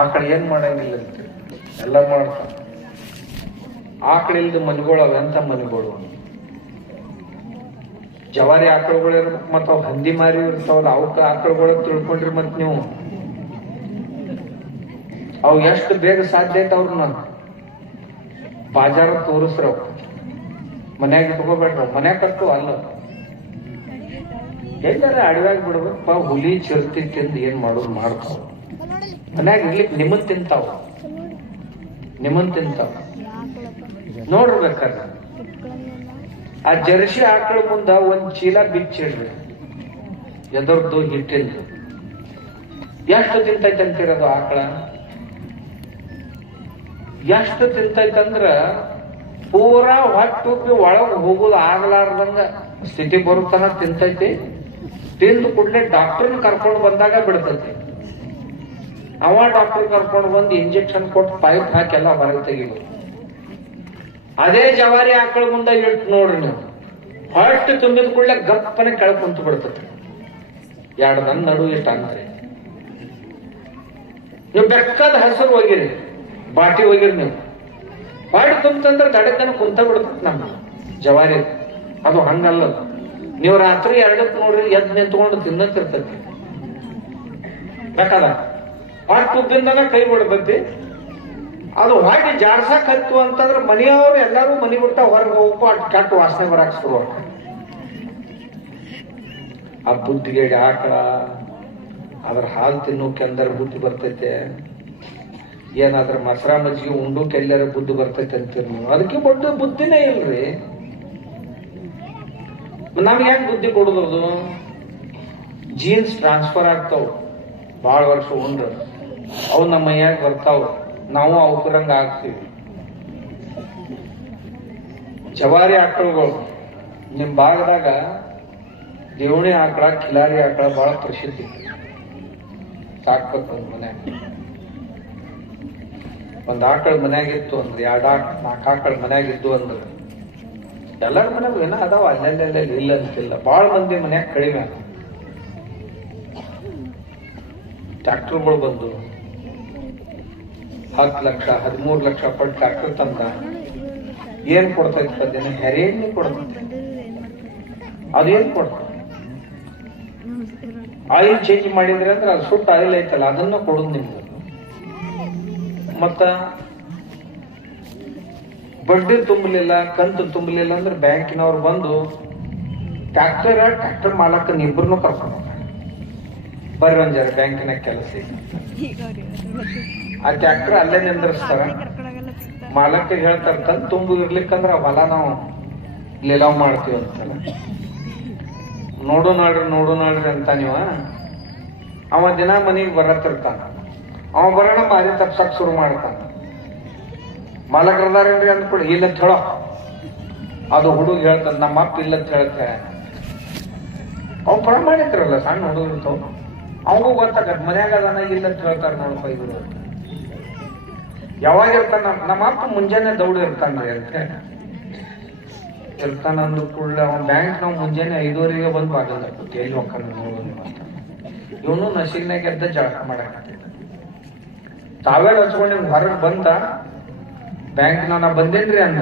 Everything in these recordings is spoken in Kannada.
ಆಕಳ ಏನ್ ಮಾಡಂಗಿಲ್ಲ ಎಲ್ಲ ಮಾಡ್ತಾನ. ಆಕಳಿಲ್ದ ಮನೆಗಳು ಅವೆಂತ ಮನೆಗಳು. ಜವಾರಿ ಆಕಳುಗಳು ಇರ್ಬೇಕು, ಮತ್ತ ಅವ್ ಹಂದಿ ಮಾರಿ ಇರ್ತಾವಲ್ಲ ಅವಕ್ಕ ಆಕಳುಗಳು ತಿಳ್ಕೊಂಡ್ರಿ. ಮತ್ ನೀವು ಅವ್ ಎಷ್ಟು ಬೇಗ ಸಾಧ್ಯ ಐತೆ ಅವ್ರನ್ನ ಬಾಜಾರ ತೋರಿಸ್ರ. ಮನ್ಯಾಗ ಇಟ್ಕೋಬೇಡ್ರ, ಮನ್ಯಾಗ ಕಟ್ಟು ಅಲ್ಲ, ಎಲ್ಲಾರ ಅಡವ್ಯಾಗ ಬಿಡ್ಬೇಕಪ್ಪ. ಹುಲಿ ಚಿರತಿ ತಿಂದು ಏನ್ ಮಾಡೋದು ಮಾಡ್ತಾವ. ಮನ್ಯಾಗ ಇರ್ಲಿಕ್ಕೆ ನಿಮ್ಮನ್ ತಿಂತಾವ, ನಿಮ್ಮನ್ ತಿಂತಾವ ನೋಡ್ಬೇಕಾದ್ರೆ. ಆ ಜರ್ಸಿ ಆಕಳ ಮುಂದ ಒಂದ್ ಚೀಲ ಬಿಚ್ಚಿಡ್ರಿ, ಎದರ್ದು ಹಿಟ್ಟಿಲ್ದು. ಎಷ್ಟು ತಿಂತೈತೆ ಅಂತಿರೋದು ಆಕಳ? ಎಷ್ಟು ತಿಂತೈತಂದ್ರ ಪೂರಾ ಹೊಟ್ಟುಪ್ಪಿ ಒಳಗ್ ಹೋಗೋದು ಆಗ್ಲಾರ್ದಂಗ ಸ್ಥಿತಿ ಬರುತ್ತಾನ ತಿಂತೈತಿ. ತಿಂದು ಕೂಡಲೇ ಡಾಕ್ಟರ್ನ ಕರ್ಕೊಂಡು ಬಂದಾಗ ಬಿಡ್ತೈತಿ. ಅವ ಡಾಕ್ಟರ್ ಕರ್ಕೊಂಡು ಬಂದು ಇಂಜೆಕ್ಷನ್ ಕೊಟ್ಟು ಪೈಪ್ ಹಾಕಿ ಎಲ್ಲ ಹೊರಗೆ ತೆಗಿಬೋದು. ಅದೇ ಜವಾರಿ ಆಕಳ ಮುಂದೆ ಇಟ್ಟು ನೋಡ್ರಿ ನೀವು, ಹೊಟ್ಟು ತುಂಬಿದ ಕೂಡಲೇ ಗಪ್ಪನೆ ಕೆಳಗೆ ಕುಂತು ಬಿಡ್ತೈತಿ. ಎರಡು ನನ್ನ ನಡು ಇಷ್ಟ ಅಂದ್ರೆ ನೀವು ಬೆಕ್ಕದ ಹಸಿರು ಹೋಗಿರಿ, ಬಾಟಿ ಹೋಗಿರಿ, ನೀವು ಹೊಟ್ಟು ತುಂಬಂದ್ರೆ ದಡಕ್ಕನ ಕುಂತ ಬಿಡ್ತೈತಿ ನಮ್ಮ ಜವಾರಿ. ಅದು ಹಂಗಲ್ಲ. ನೀವು ರಾತ್ರಿ 2ಕ್ಕೆ ನೋಡ್ರಿ ಎದ್ದು ನಿಂತ್ಕೊಂಡು ತಿನ್ನತ್ತಿರ್ತೈತಿ. ಬೇಕಾದ ಹೊಟ್ಟು ತುಬ್ಬಿಂದನ ಕೈ ಬಿಡ್ತೈತಿ. ಅದು ಹೊಟ್ಟಿ ಜಾಡ್ಸಕ್ ಹತ್ತು ಅಂತಂದ್ರೆ ಮನೆಯವ್ರು ಎಲ್ಲಾರು ಮನೆ ಬಿಟ್ಟ ಹೊರಗೆ ಹೋಗ್ಬೇಕು. ಅಟ್ ಕೆಟ್ಟ ವಾಸನೆ ಬರಾಕ್ ಶುರು. ಆ ಬುದ್ಧಿಗೆ ಆಕಳ ಅದ್ರ ಹಾಲು ತಿನ್ನೋಕೆ ಅಂದರ ಬುದ್ಧಿ ಬರ್ತೈತೆ. ಏನಾದ್ರ ಮೊಸರ ಮಜ್ಜಿಗೆ ಉಂಡೋಕೆ ಎಲ್ಲಾರ ಬುದ್ಧಿ ಬರ್ತೈತೆ ಅಂತೀರಿ ನೀವು. ಅದಕ್ಕೆ ಬುದ್ಧಿನೇ ಇಲ್ರಿ. ನಮ್ಗೆ ಹೆಂಗ್ ಬುದ್ಧಿ ಕೊಡುದು? ಜೀನ್ಸ್ ಟ್ರಾನ್ಸ್ಫರ್ ಆಗ್ತಾವ ಬಹಳ ವರ್ಷ ಉಂಡ್ರ, ಅವು ನಮ್ಮ ಮೈಯಾಗ ಬರ್ತಾವ, ನಾವು ಅವಕರಂಗ ಆಗ್ತೀವಿ. ಜವಾರಿ ಆಕಳುಗಳು ನಿಮ್ ಭಾಗದಾಗ ದೇವಣಿ ಆಕಳ, ಕಿಲಾರಿ ಆಕಳ ಬಹಳ ಪ್ರಸಿದ್ಧಿ. ಸಾಕ್ಬೇಕು ಮನ್ಯಾಗ. ಒಂದ್ ಆಕಳ ಮನ್ಯಾಗಿತ್ತು ಅಂದ್ರೆ 2 4 ಆಕಳ ಮನ್ಯಾಗಿದ್ದು ಅಂದ್ರೆ ಎಲ್ಲರ ಮನ್ಯಾಗ ಏನೋ ಅದಾವ, ಅಲ್ಲೆಲ್ಲ ಇಲ್ಲ ಅಂತಿಲ್ಲ. ಬಹಳ ಮಂದಿ ಮನ್ಯಾಗ ಕಡಿಮೆ ಅದ. ಟ್ರ್ಯಾಕ್ಟರ್ಗಳು ಬಂದು 10 ಲಕ್ಷ 13 ಲಕ್ಷ ಪಟ್ಟು ಟ್ರ್ಯಾಕ್ಟರ್ ತಂದ. ಏನ್ ಕೊಡ್ತೈತಿ ಅದೇನ? ಹೆರೇಣ್ಣಿ ಕೊಡ್ತೈತಿ. ಅದೇನ್ ಕೊಡ್ತ? ಆಯಿಲ್ ಚೇಂಜ್ ಮಾಡಿದ್ರೆ ಅಂದ್ರೆ ಅದು ಸುಟ್ಟು ಆಯಿಲ್ ಐತಲ್ಲ ಅದನ್ನ ಕೊಡುದು ನಿಮ್ಗೆ. ಮತ್ತ ಬಡ್ಡಿ ತುಂಬಲಿಲ್ಲ, ಕಂತು ತುಂಬಲಿಲ್ಲ ಅಂದ್ರೆ ಬ್ಯಾಂಕಿನವ್ರು ಬಂದು ಟ್ರ್ಯಾಕ್ಟರ್ ಮಾಲಕನ ಇಬ್ಬರನ್ನು ಕರ್ಕೊಂಡು ಬರ್ರಿ ಒಂಜಾರ ಬ್ಯಾಂಕಿನ ಕೆಲಸ. ಆ ಟ್ರ್ಯಾಕ್ಟರ್ ಅಲ್ಲೇ ನಿಂದ್ರಿಸ್ತಾರ. ಮಾಲಕಿಗೆ ಹೇಳ್ತಾರ ಕಂತು ತುಂಬು ಇರ್ಲಿಕ್ಕಂದ್ರ ಹೊಲ ನಾವು ಲಿಲಾವ್ ಮಾಡ್ತೀವಿ ಅಂತಾರ. ನೋಡು ನಾಡ್ರಿ ಅಂತ ನೀವ. ಅವ ದಿನ ಮನೆಗೆ ಬರತ್ತಿರ್ತಾನ. ಅವ ಬರೋಣ ಮಾರಿ ತಪ್ಸಕ್ ಶುರು ಮಾಡ್ತಾನ. ಮಾಲಕರದಾರೇನ್ರಿ ಅಂದ್ಕೊಡಿ, ಇಲ್ಲಂತ ಹೇಳೋ. ಅದು ಹುಡುಗ ಹೇಳ್ತಾನ ನಮ್ಮ ಅಪ್ಪ ಇಲ್ಲಂತ ಹೇಳ್ತಾರೆ. ಅವ್ ಪ್ರಮಾಣಿಕರಲ್ಲ, ಸಣ್ಣ ಹುಡುಗ ಇರ್ತಾವ. ಅವಗೂ ಗೊತ್ತಾಗತ್ ಮನ್ಯಾಗ ಅದಾನ ಇಲ್ಲಂತ ಹೇಳ್ತಾರ ನೋಡಪ್ಪ ಇದ್ರು. ಯಾವಾಗ ಇರ್ತಾನ? ನಮ್ಮ ಅಪ್ಪ ಮುಂಜಾನೆ ದೌಡ್ ಇರ್ತಾನ್ರಿ ಅಂತ ಇರ್ತಾನ. ಅಂದ ಕೂಡಲೇ ಅವ್ನ ಬ್ಯಾಂಕ್ ನಾವು ಮುಂಜಾನೆ 5:15 ಬಂದು ಬಾಗಲ್ಲ ಎಲ್ಲಿ ಹೋಗ್ತಾನ ನೋಡೋದು ಅಂತ. ಇವನು ನಶೀಗ್ನಾಗ ಎದ್ದ ಜಳಕ ಮಾಡಕತ್ತಿದ್ದ. ತಾವೇಳ ಹಚ್ಕೊಂಡು ಹೊರಗೆ ಬಂದ. ಬ್ಯಾಂಕ್ ನಾ ಬಂದೇನ್ರಿ ಅಂದ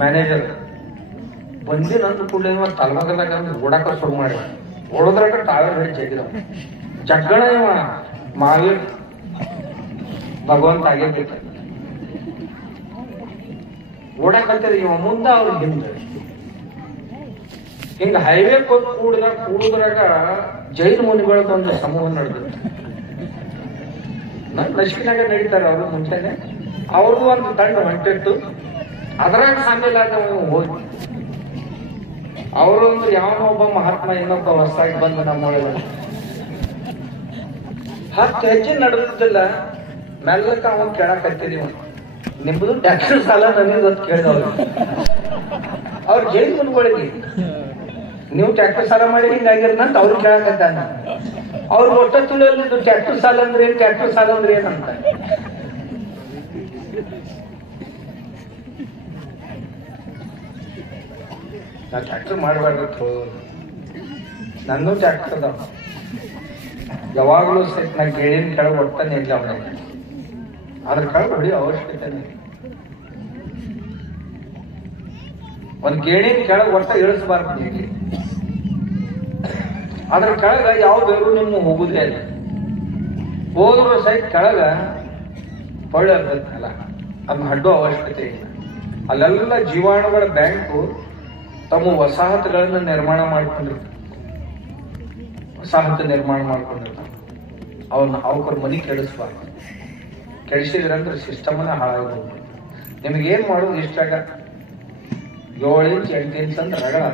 ಮ್ಯಾನೇಜರ್. ಬಂದಿನ ಅಂದ ಕೂಡಲೇ ಇವ ತಲಮಗದಾಗ ಓಡಾಕ ಶುರು ಮಾಡಿ ಓಡೋದ್ರಾಗ ತಾವೇಳ ಹಿಡಿ ಜಗ್ಗಿದ ಜಗ್ಗಣ. ಇವ ಮಾವೀರ್ ಭಗವಂತ ಆಗೇಬಿಟ್ಟ. ಓಡಾಕತ್ತೀರಿ ಇವ ಮುಂದ ಅವ್ರ ಹಿಂದೆ. ಹಿಂಗ ಹೈವೇ ಕೂಡುದ್ರಾಗ ಜೈನ ಮುನಿಗಳದ ಒಂದು ಸಮೂಹ ನಡೆದಿತ್ತು. ಲಕ್ಷ್ಮೀನಾಗ ನಡೀತಾರೆ ಅವರು ಮುಂಚೆನೆ. ಅವ್ರದ್ದು ಒಂದು ತಂಡ ಹೊಂಟಿತ್ತು. ಅದರಾಗ ಸಾಮಿಲಾಗ ಹೋಗಿ ಅವರೊಂದು ಯಾವನೊಬ್ಬ ಮಹಾತ್ಮ ಇನ್ನೊಬ್ಬ ಹೊಸದಾಗಿ ಬಂದು ನಮ್ಮೊಳಗೆ 10 ಹೆಜ್ಜೆ ನಡೆದಿಲ್ಲ. ಮೆಲ್ಲಕ್ಕ ಅವನ್ ಕೇಳಕತ್ತೀರಿ, ನಿಮ್ದು ಟ್ಯಾಕ್ಟರ್ ಸಾಲ ನನಗೆ ಅಂತ ಕೇಳಿದವ್ರು. ಅವ್ರ ಜೈನ್ ಮುನ್ಗಳಿಗೆ ನೀವು ಟ್ಯಾಕ್ಟರ್ ಸಾಲ ಮಾಡಿ ಹಿಂಗಾಗಿರಂತ ಅವ್ರು ಕೇಳಕತ್ತಾನ. ಅವ್ರ ಒಟ್ಟ ತುಳಿಯಲ್ಲಿದ್ದು ಟ್ಯಾಕ್ಟರ್ ಸಾಲ ಅಂದ್ರೆ ಏನ್, ಟ್ಯಾಕ್ಟರ್ ಸಾಲ ಅಂದ್ರೆ ಏನಂತ. ನಾ ಟ್ಯಾಕ್ಟರ್ ಮಾಡಬಾರ್ದು. ನನ್ನೂ ಟ್ಯಾಕ್ಟರ್ ಅದಾವ. ಯಾವಾಗಲೂ ಸಹಿತ ನಾ ಗೇಳಿನ ಕೆಳಗೆ ಒಟ್ಟ ನಿಲ್ಲ ಅವನಿಗೆ. ಅದ್ರ ಕೆಳಗೆ ಹೊಡೆಯೋ ಅವಶ್ಯಕತೆ ಒಂದ್ ಗೇಣಿನ ಕೆಳಗೆ ಒಟ್ಟ ಇಳಿಸಬಾರ್ದು ಇಲ್ಲಿ. ಅದ್ರ ಕೆಳಗ ಯಾವ ಬೇರು ನಿಮ್ಮ ಹೋಗುದೇ ಇಲ್ಲ. ಹೋದ್ರು ಸಹಿತ ಕೆಳಗ ಹೊಳ್ಳೆ ಇರ್ತೈತಲ್ಲ, ಅದನ್ನ ಅಡ್ಡೋ ಅವಶ್ಯಕತೆ ಇಲ್ಲ. ಅಲ್ಲೆಲ್ಲ ಜೀವಾಣುಗಳ ಬ್ಯಾಂಕು ತಮ್ಮ ವಸಾಹತುಗಳನ್ನ ನಿರ್ಮಾಣ ಮಾಡ್ಕೊಂಡಿರ್ತಾರೆ. ವಸಾಹತು ನಿರ್ಮಾಣ ಮಾಡ್ಕೊಂಡಿರ್ತಾರೆ. ಅವಕ್ರ ಮನಿ ಕೆಡಿಸ್ಬಾರ್ದು. ಕೆಡಿಸಿದ್ರಂದ್ರೆ ಸಿಸ್ಟಮ್ನ ಹಾಳಾಗೋಗ್ಬೇಕು. ನಿಮಗೇನ್ ಮಾಡೋದು ಇಷ್ಟಾಗ 7 ಇಂಚ್ 8 ಇಂಚ್ ಅಂದ್ರೆ ರಗಡ